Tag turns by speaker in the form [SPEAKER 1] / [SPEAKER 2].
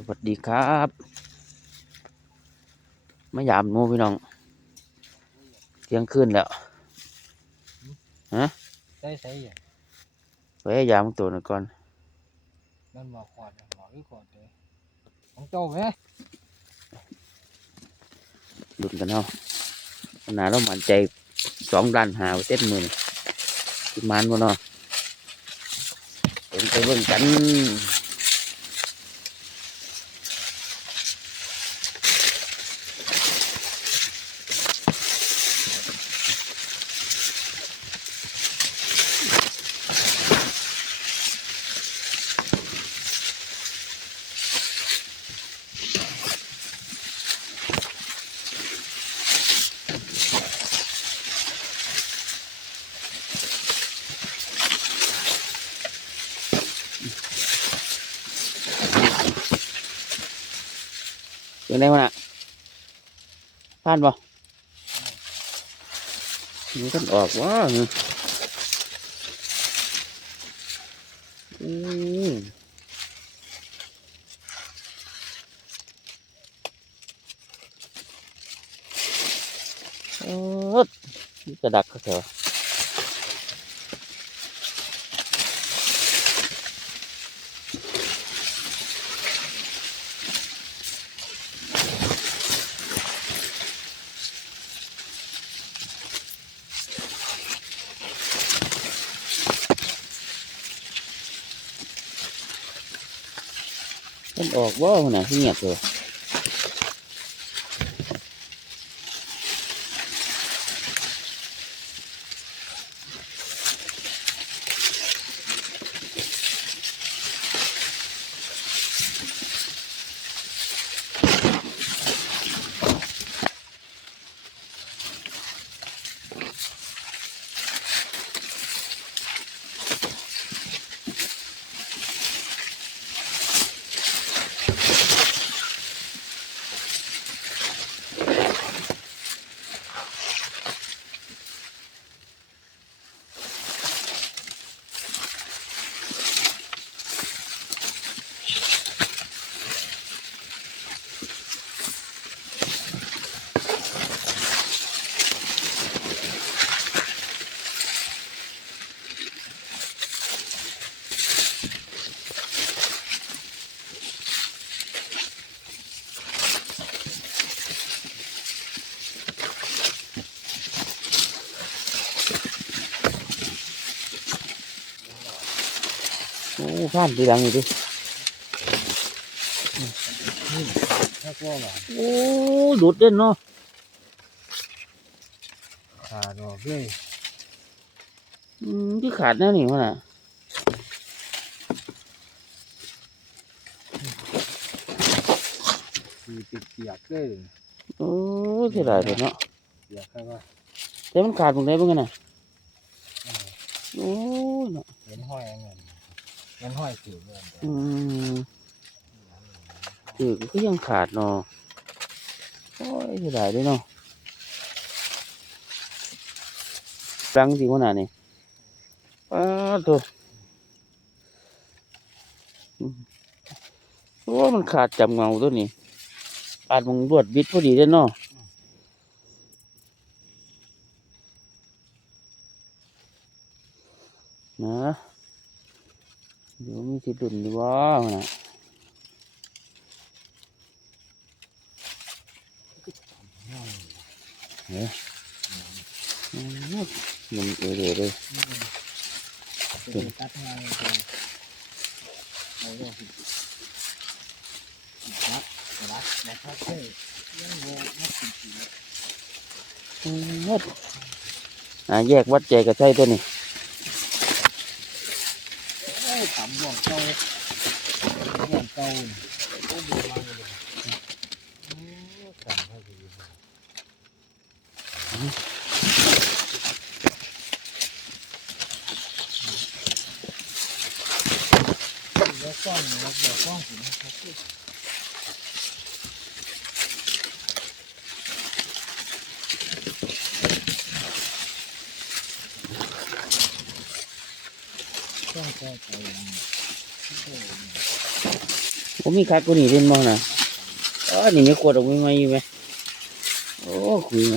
[SPEAKER 1] สวัสดีครับมายามหมูพี่น้องเที่ยงคืนแล้ว
[SPEAKER 2] ใส่ใส่อย่าง
[SPEAKER 1] ไปยามตัวหนึงก่อน
[SPEAKER 2] มันบอกขอดบอกอีกขอดเลยของโจ้ไหม
[SPEAKER 1] หลุดกันเนาะขนาดเรามันใจสองด้านหาไว้เต็มมือนี่ที่มันวะเนาะเห็นไปเบิ่งกัน เป็นไงวะน่ะผ่านบ่มันก็ออกวะอืมโอ้ยนี่กระดักเขาเถอะ มันออกว่าหนาดที่เงียบเลย โอ้ผ่านทีหลังนี่ดิ
[SPEAKER 2] ถ้าก็ว่า
[SPEAKER 1] โอ้หลุดเด่นเนาะ
[SPEAKER 2] ขาดออกเลย
[SPEAKER 1] อืมที่ขาดแน่นี่มันอะ
[SPEAKER 2] สีติดเปียกเลย
[SPEAKER 1] โอ้เสียดายเลยเนาะ
[SPEAKER 2] เปียกแค่ว่า
[SPEAKER 1] แต่มันขาดตรงไหนบ้างกันน่ะโอ้ยเนาะ
[SPEAKER 2] เห็นห้อยเงินเห็นห้อยสิวเลย
[SPEAKER 1] อืมคือก็ยังขาดเนาะโอ้ยเสียดายเลยเนาะ รังสิขนาดนี้อ้าวโตัวโอ้มันขาดจำเงาตัวนี้ขาดมึงรวดบิดพอดีเลยเนาะนะเดี๋ยวมีสิดุนดีว่านะเฮ้ย มันเอเดเลย
[SPEAKER 2] ตัดมาเอาลงนะนะนะครับเฮ้ยยังโง่นักจริง
[SPEAKER 1] อืมหมดอ่าแยกวัดใจกับใช่ตัวนี้
[SPEAKER 2] ต่ำบ่วงเก่าบ่วงเก่าโอ้ดูมาเลยอืมต่ำเท่าไหร่ แล้วก้อนแล้วเดี๋ยวก้อนหินนะครับก้อนก็ไป
[SPEAKER 1] โอ้ผมมีคักกว่านี้เล่นมั้งนะอ๋อนี่ไม่ขวดออกไม่ไหมอยู่ไหมโอ้คุยไหม